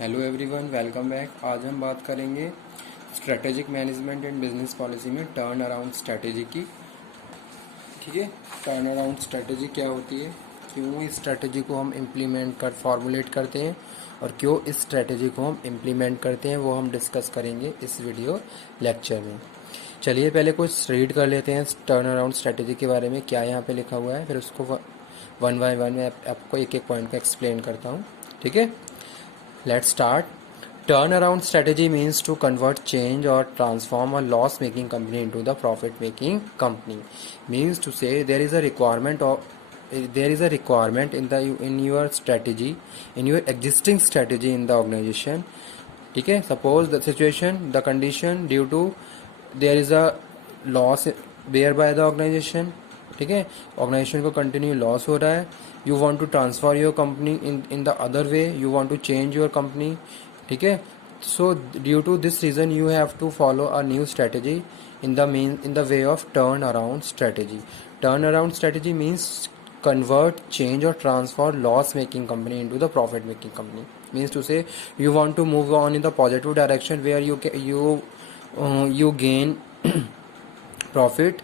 Hello everyone, welcome back. आज हम बात करेंगे strategic management and business policy में टर्न अराउंड स्ट्रेटेजी की। ठीक है, टर्न अराउंड स्ट्रेटेजी क्या होती है, क्यों इस स्ट्रेटेजी को हम इम्प्लीमेंट कर फॉर्मुलेट करते हैं और क्यों इस स्ट्रेटेजी को हम इम्प्लीमेंट करते हैं, वो हम डिस्कस करेंगे इस वीडियो लेक्चर में। चलिए पहले कुछ रीड कर लेते हैं टर्न अराउंड स्ट्रेटेजी के बारे में, क्या यहाँ पे लिखा हुआ है, फिर उसको वन बाय वन में आपको एक एक पॉइंट को एक्सप्लेन करता हूँ। ठीक है, let's start. Turnaround strategy means to convert, change or transform a loss-making company into the profit-making company. Means to say there is a requirement in your strategy, in your existing strategy in the organization. ठीक है, suppose the situation, the condition due to there is a loss bear by the organization. ठीक है, organisation को continue loss हो रहा है, you want to transfer your company in the other way, you want to change your company. ठीक है, so due to this reason you have to follow a new strategy in the way of turn around strategy. Turn around strategy means convert, change or transfer loss making company into the profit making company. Means to say you want to move on in the positive direction where you gain profit.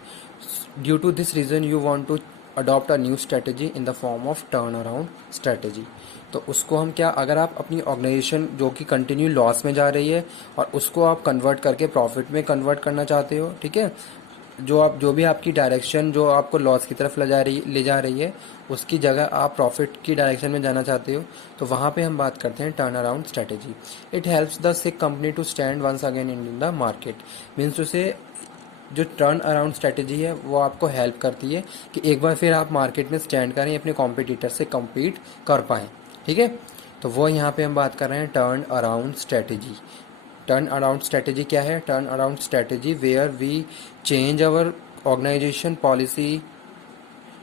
Due to this reason you want to adopt a new strategy in the form of turn around strategy. तो उसको हम क्या, अगर आप अपनी organisation जो कि continue loss में जा रही है और उसको आप कन्वर्ट करके प्रॉफिट में कन्वर्ट करना चाहते हो, ठीक है, जो भी आपकी डायरेक्शन जो आपको लॉस की तरफ ले जा रही है उसकी जगह आप प्रॉफिट की डायरेक्शन में जाना चाहते हो, तो वहाँ पे हम बात करते हैं turn around strategy. It helps the sick company to stand once again in the market. Means to say जो टर्न अराउंड स्ट्रेटेजी है वो आपको हेल्प करती है कि एक बार फिर आप मार्केट में स्टैंड करें, अपने कॉम्पिटिटर से कम्पीट कर पाएँ। ठीक है, तो वो यहाँ पे हम बात कर रहे हैं turn around strategy. Turn around strategy क्या है? Turn around strategy where we change our organisation policy.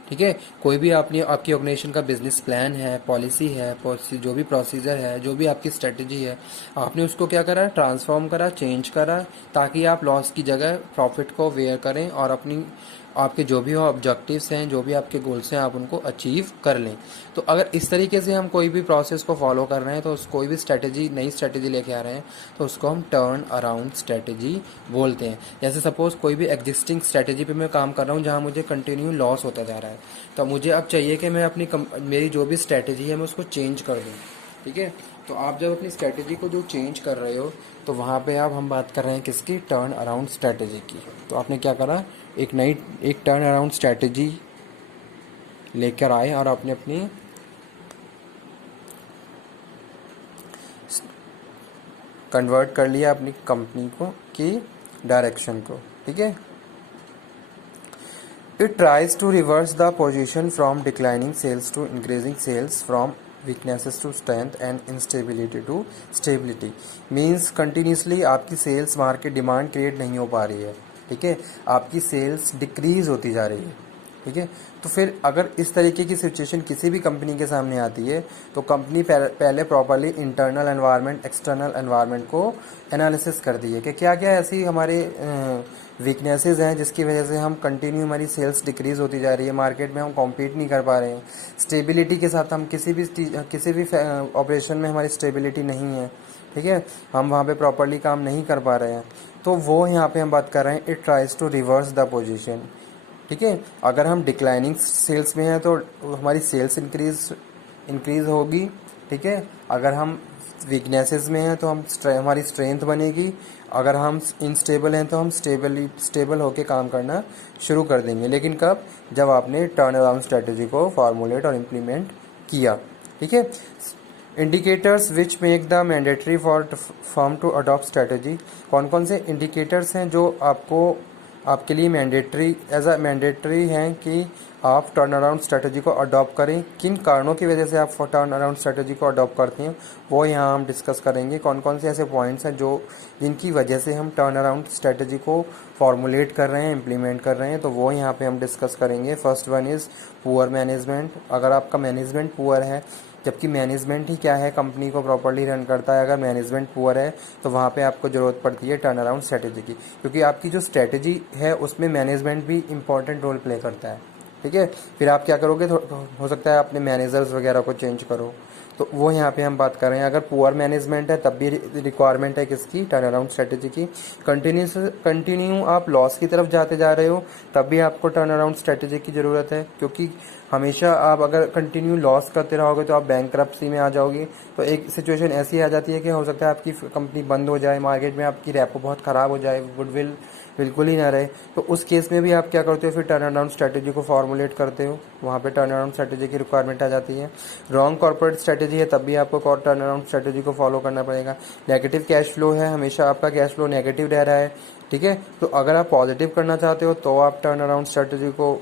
ठीक है, कोई भी आपकी ऑर्गेनाइजेशन का बिजनेस प्लान है, पॉलिसी है, जो भी प्रोसीजर है, जो भी आपकी स्ट्रेटेजी है, आपने उसको क्या करा, ट्रांसफॉर्म करा, चेंज करा, ताकि आप लॉस की जगह प्रॉफिट को वेयर करें और आपके जो भी ऑब्जेक्टिव्स हैं, जो भी आपके गोल्स हैं, आप उनको अचीव कर लें। तो अगर इस तरीके से हम कोई भी प्रोसेस को फॉलो कर रहे हैं, तो कोई भी नई स्ट्रेटेजी लेके आ रहे हैं, तो उसको हम टर्न अराउंड स्ट्रेटेजी बोलते हैं। जैसे सपोज कोई भी एग्जिस्टिंग स्ट्रेटेजी पे मैं काम कर रहा हूँ जहाँ मुझे कंटिन्यू लॉस होता जा रहा है, तो मुझे अब चाहिए कि मैं मेरी जो भी स्ट्रेटेजी है मैं उसको चेंज कर दूँ। ठीक है, तो आप जब अपनी स्ट्रेटेजी को जो चेंज कर रहे हो, तो वहाँ पे अब हम बात कर रहे हैं किसकी, टर्न अराउंड स्ट्रेटेजी की। तो आपने क्या करा, एक टर्न अराउंड स्ट्रेटेजी लेकर आए और आपने अपनी कन्वर्ट कर लिया अपनी कंपनी को की डायरेक्शन को। ठीक है, it tries to reverse the position from declining sales to increasing sales, from weaknesses to strength and instability to stability. Means continuously आपकी सेल्स मार्केट डिमांड क्रिएट नहीं हो पा रही है। ठीक है, आपकी सेल्स डिक्रीज होती जा रही है। ठीक है, तो फिर अगर इस तरीके की सिचुएशन किसी भी कंपनी के सामने आती है, तो कंपनी पहले properly internal environment, external environment को एनालिसिस करती है कि क्या क्या ऐसी हमारे वीकनेसेस हैं जिसकी वजह से हम कंटिन्यू हमारी सेल्स डिक्रीज होती जा रही है, मार्केट में हम कॉम्पीट नहीं कर पा रहे हैं, स्टेबिलिटी के साथ हम किसी भी ऑपरेशन में हमारी स्टेबिलिटी नहीं है। ठीक है, हम वहाँ पे प्रॉपर्ली काम नहीं कर पा रहे हैं, तो वो यहाँ पे हम बात कर रहे हैं it tries to reverse the position. ठीक है, अगर हम डिक्लाइनिंग सेल्स में हैं तो हमारी सेल्स इंक्रीज होगी। ठीक है, अगर हम वीकनेसेस में हैं तो हमारी स्ट्रेंथ बनेगी, अगर हम इनस्टेबल हैं तो हम स्टेबल होकर काम करना शुरू कर देंगे। लेकिन कब? जब आपने टर्न अराउंड स्ट्रेटेजी को फॉर्मुलेट और इम्प्लीमेंट किया। ठीक है, indicators which make the mandatory for firm to adopt strategy. कौन कौन से इंडिकेटर्स हैं जो आपके लिए मैंडेटरी हैं कि आप टर्न अराउंड स्ट्रेटजी को अडॉप्ट करें? किन कारणों की वजह से आप टर्न अराउंड स्ट्रेटजी को अडॉप्ट करते हैं, वो यहाँ हम डिस्कस करेंगे। कौन कौन से ऐसे पॉइंट्स हैं जिनकी वजह से हम टर्न अराउंड स्ट्रेटजी को फॉर्मुलेट कर रहे हैं, इम्प्लीमेंट कर रहे हैं, तो वो यहाँ पे हम डिस्कस करेंगे। First one is poor management. अगर आपका मैनेजमेंट पुअर है, जबकि मैनेजमेंट ही क्या है, कंपनी को प्रॉपर्ली रन करता है, अगर मैनेजमेंट पुअर है तो वहाँ पे आपको ज़रूरत पड़ती है टर्न अराउंड स्ट्रेटेजी की, क्योंकि आपकी जो स्ट्रेटेजी है उसमें मैनेजमेंट भी इम्पॉर्टेंट रोल प्ले करता है। ठीक है। फिर आप क्या करोगे, हो सकता है अपने मैनेजर्स वगैरह को चेंज करो, तो वो यहाँ पे हम बात कर रहे हैं। अगर पुअर मैनेजमेंट है तब भी रिक्वायरमेंट है किसकी, टर्न अराउंड स्ट्रेटेजी की। कंटिन्यू आप लॉस की तरफ जाते जा रहे हो तब भी आपको टर्न अराउंड स्ट्रेटेजी की ज़रूरत है, क्योंकि हमेशा आप अगर कंटिन्यू लॉस करते रहोगे तो आप बैंकरप्सी में आ जाओगे। तो एक सिचुएशन ऐसी आ जाती है कि हो सकता है आपकी कंपनी बंद हो जाए, मार्केट में आपकी रेपो बहुत ख़राब हो जाए, गुडविल बिल्कुल ही ना रहे। तो उस केस में भी आप क्या करते हो, फिर टर्न अराउंड स्ट्रेटेजी को फॉर्मुलेट करते हो, वहाँ पे टर्न अराउंड स्ट्रेटेजी की रिक्वायरमेंट आ जाती है। रॉन्ग कॉर्पोरेट स्ट्रेटेजी है तब भी आपको टर्न अराउंड स्ट्रेटेजी को फॉलो करना पड़ेगा। नेगेटिव कैश फ्लो है, हमेशा आपका कैश फ्लो नेगेटिव रह रहा है, ठीक है, तो अगर आप पॉजिटिव करना चाहते हो तो आप टर्न अराउंड स्ट्रेटेजी को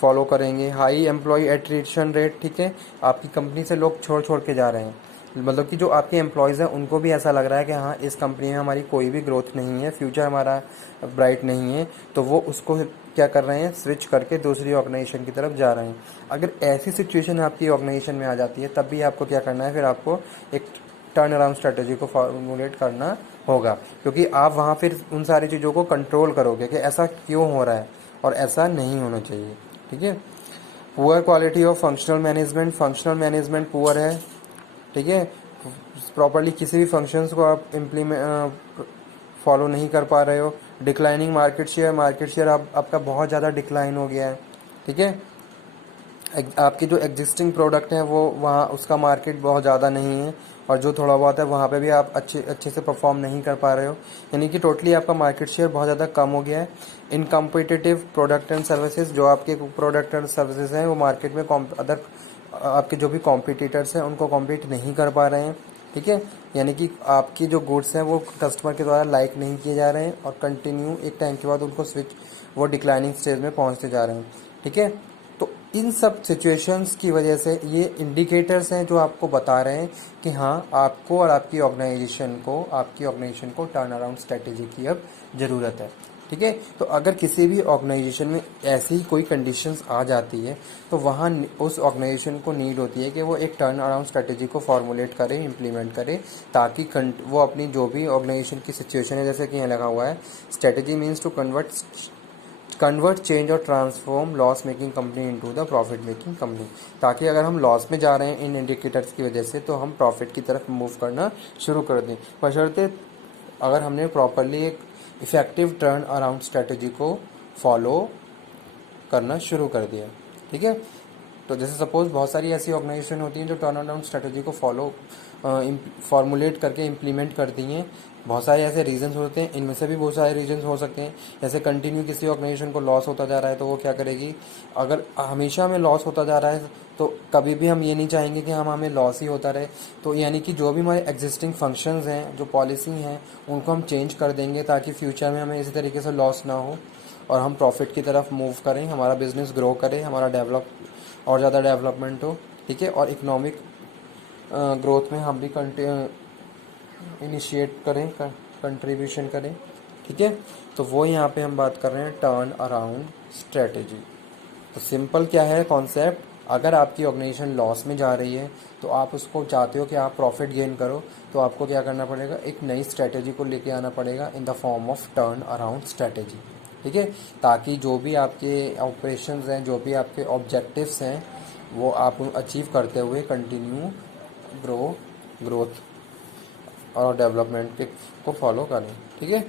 फॉलो करेंगे। हाई एम्प्लॉय एट्रिशन रेट, ठीक है, आपकी कंपनी से लोग छोड़ छोड़ के जा रहे हैं, मतलब कि जो आपके एम्प्लॉयज़ हैं उनको भी ऐसा लग रहा है कि हाँ इस कंपनी में हमारी कोई भी ग्रोथ नहीं है, फ्यूचर हमारा ब्राइट नहीं है, तो वो उसको क्या कर रहे हैं, स्विच करके दूसरी ऑर्गेनाइजेशन की तरफ जा रहे हैं। अगर ऐसी सिचुएशन आपकी ऑर्गेनाइजेशन में आ जाती है तब भी आपको क्या करना है, फिर आपको एक टर्न अराउंड स्ट्रेटेजी को फॉर्मुलेट करना होगा, क्योंकि आप वहाँ फिर उन सारी चीज़ों को कंट्रोल करोगे कि ऐसा क्यों हो रहा है और ऐसा नहीं होना चाहिए, ठीक है। Poor quality of functional management poor है, ठीक है, प्रॉपरली किसी भी फंक्शंस को आप इम्प्लीमेंट फॉलो नहीं कर पा रहे हो। डिक्लाइनिंग मार्केट शेयर आपका बहुत ज़्यादा डिक्लाइन हो गया है, ठीक है। आपके जो एग्जिस्टिंग प्रोडक्ट हैं वो वहाँ उसका मार्केट बहुत ज़्यादा नहीं है, और जो थोड़ा बहुत है वहाँ पे भी आप अच्छे से परफॉर्म नहीं कर पा रहे हो, यानी कि टोटली आपका मार्केट शेयर बहुत ज़्यादा कम हो गया है। इन कम्पिटिटिव प्रोडक्ट एंड सर्विसेज, जो आपके प्रोडक्ट एंड सर्विसेज हैं वो मार्केट में अदर आपके जो भी कॉम्पिटिटर्स हैं उनको कॉम्पीट नहीं कर पा रहे हैं, ठीक है, यानी कि आपकी जो गुड्स हैं वो कस्टमर के द्वारा लाइक नहीं किए जा रहे हैं, और कंटिन्यू एक टाइम के बाद उनको वो डिक्लाइनिंग स्टेज में पहुंचते जा रहे हैं, ठीक है। तो इन सब सिचुएशंस की वजह से ये इंडिकेटर्स हैं जो आपको बता रहे हैं कि हाँ आपको और आपकी ऑर्गेनाइजेशन को टर्न अराउंड स्ट्रेटेजी की अब ज़रूरत है, ठीक है। तो अगर किसी भी ऑर्गेनाइजेशन में ऐसी ही कोई कंडीशंस आ जाती है तो वहाँ उस ऑर्गेनाइजेशन को नीड होती है कि वो एक टर्न अराउंड स्ट्रेटेजी को फॉर्मुलेट करे, इम्प्लीमेंट करे, ताकि वो अपनी जो भी ऑर्गेनाइजेशन की सिचुएशन है, जैसे कि यहाँ लगा हुआ है, strategy means to convert change और transform loss making company into the profit making company, ताकि अगर हम लॉस में जा रहे हैं इन इंडिकेटर्स की वजह से तो हम प्रॉफिट की तरफ मूव करना शुरू कर दें, बशर्ते अगर हमने प्रॉपरली एक इफेक्टिव टर्न अराउंड स्ट्रेटेजी को फॉलो करना शुरू कर दिया, ठीक है। तो जैसे सपोज बहुत सारी ऐसी ऑर्गेनाइजेशन होती हैं जो टर्न अराउंड स्ट्रेटेजी को फॉर्मुलेट करके इम्प्लीमेंट करती हैं। बहुत सारे ऐसे रीजंस होते हैं, इनमें से भी बहुत सारे रीजंस हो सकते हैं, जैसे कंटिन्यू किसी ऑर्गेनाइजेशन को लॉस होता जा रहा है तो वो क्या करेगी, अगर हमेशा हमें लॉस होता जा रहा है तो कभी भी हम ये नहीं चाहेंगे कि हमें लॉस ही होता रहे, तो यानी कि जो भी हमारे एग्जिस्टिंग फंक्शंस हैं, जो पॉलिसी हैं, उनको हम चेंज कर देंगे ताकि फ्यूचर में हमें इसी तरीके से लॉस ना हो और हम प्रॉफिट की तरफ मूव करें, हमारा बिजनेस ग्रो करे, हमारा और ज़्यादा डेवलपमेंट हो, ठीक है, और इकोनॉमिक ग्रोथ में हम भी इनिशिएट करें, कंट्रीब्यूशन करें, ठीक है। तो वो यहाँ पे हम बात कर रहे हैं टर्न अराउंड स्ट्रेटेजी। तो सिंपल क्या है कॉन्सेप्ट, अगर आपकी ऑर्गेनाइजेशन लॉस में जा रही है तो आप उसको चाहते हो कि आप प्रॉफिट गेन करो, तो आपको क्या करना पड़ेगा, एक नई स्ट्रेटेजी को लेके आना पड़ेगा in the form of turn around strategy, ठीक है, ताकि जो भी आपके ऑपरेशंस हैं, जो भी आपके ऑब्जेक्टिव्स हैं, वो आप अचीव करते हुए कंटिन्यू ग्रोथ और डेवलपमेंट को फॉलो करें, ठीक है।